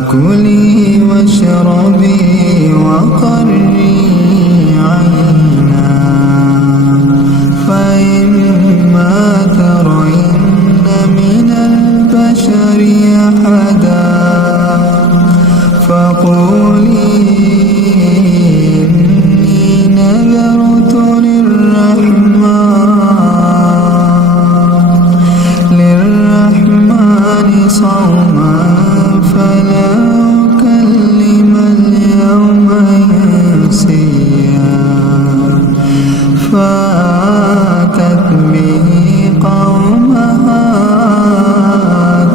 فكلي واشربي وقري عينا فإما ترين من البشر أحدا فقولي إني نذرت للرحمن صوما فلا أكلم اليوم إنسيا فأتت به قومها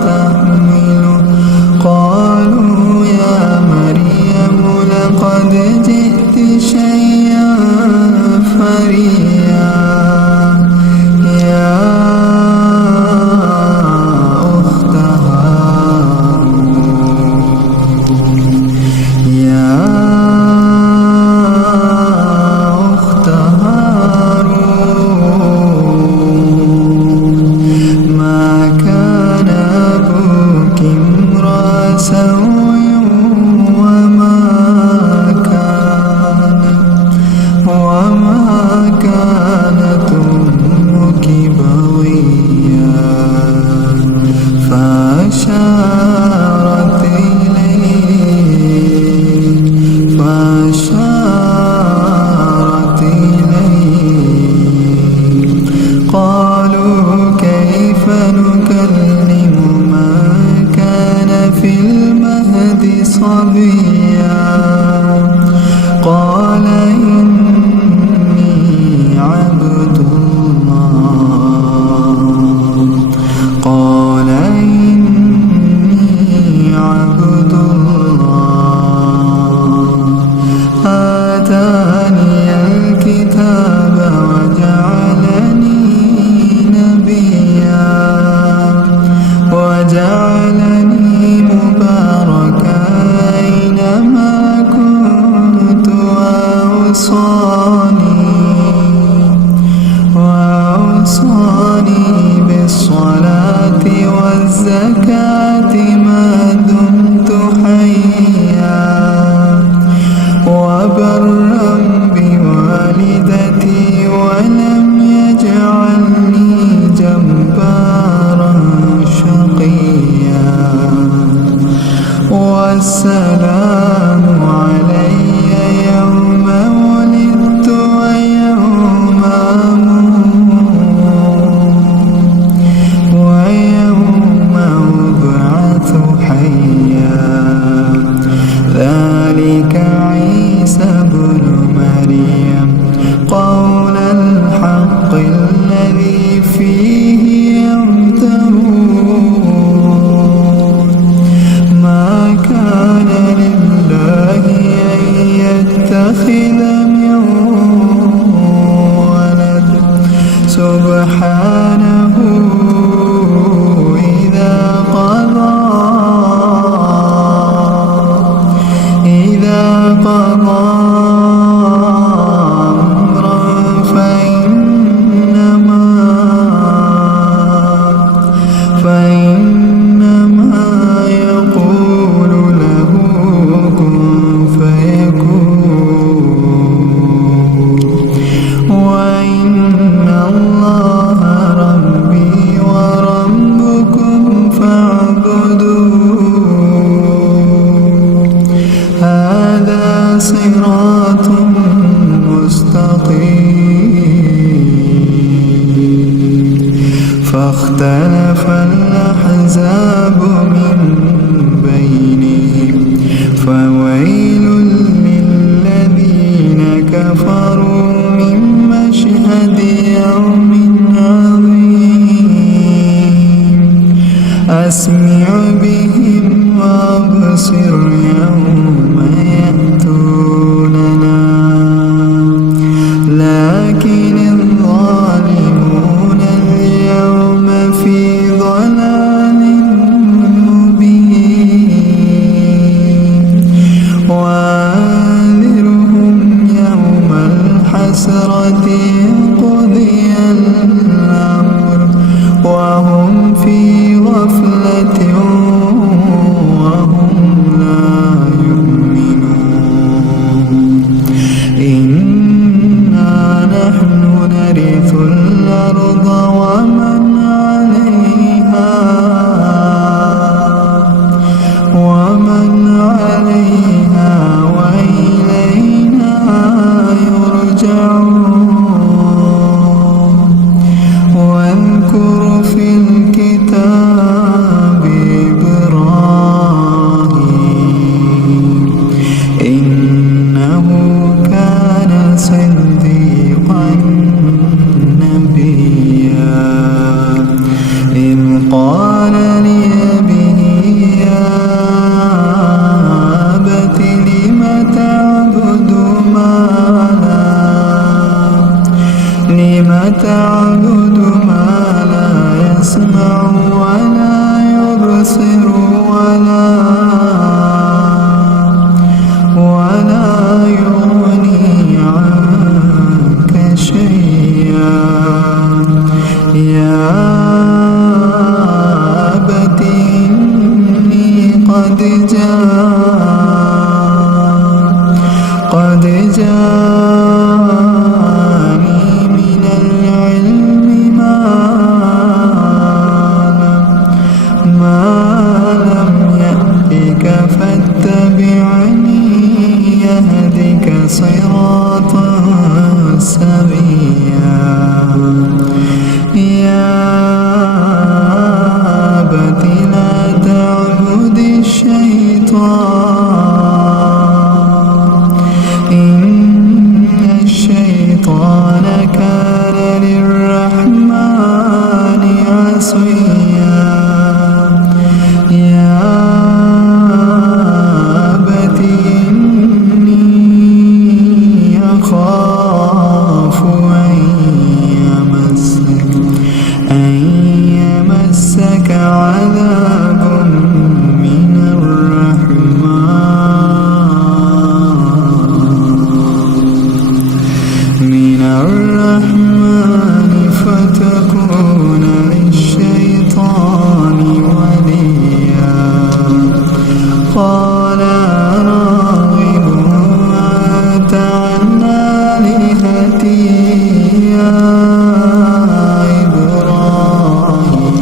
تحمله قالوا يا مريم لقد جئت شيئا فريا يا أخت هارون ما كان أبوك امرأ سوء وما كانت أمك بغيا فأشارت إليه قالوا كيف نكلم من كان في المهد صبيا قال إني عبد الله آتاني الكتاب وجعلني نبيا وجعلني مباركا أينما كنت وأوصاني بالصلاة والزكاة ما دمت حيا وبرا بوالدتي ولم يجعلني جبارا شقيا والسلام علي يوم ولدت ويوم أبعث حيا ذلك عيسى بن مريم قول الحق الذي فيه يمترون ما كان لله أن يتخذ من ولد سبحانه إذا قضى أمرا فإنما يقول له كن فيكون وإن الله ربي وربكم فاعبدوه هذا صراط مستقيم فاختلف الأحزاب من بينهم فويل للذين كفروا من مشهد يوم عظيم أسمع بهم وأبصر يوم يأتوننا لكن الظالمون اليوم في ضلال ومن عليها وإلينا يرجعون واذكر في الكتاب إبراهيم إنه كان صديقا نبيا إذ قال لأبيه يا أبت لم تعبد ما لا يسمع ولا يبصر ولا يغني عنك شيئا يا أبت إني قد جاءني من العلم ما لم يأتك فاتبعني يهدك صراطا سويا يا أبت لا تعبد الشيطان إن الشيطان كان للرحمن عصيا يا أبت إني أخاف أن يمسك عذاب من الرحمن فتكون للشيطان وليا قال راغب أنت عن آلهتي يا إبراهيم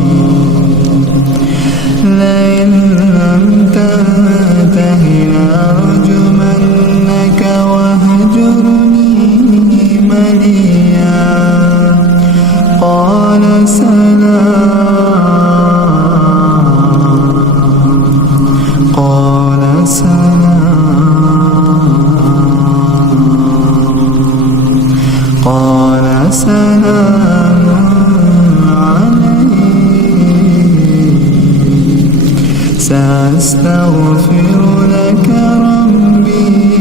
لئن لم تنته لأرجمنك واهجرني مليا قال سلام عليك سأستغفر لك ربي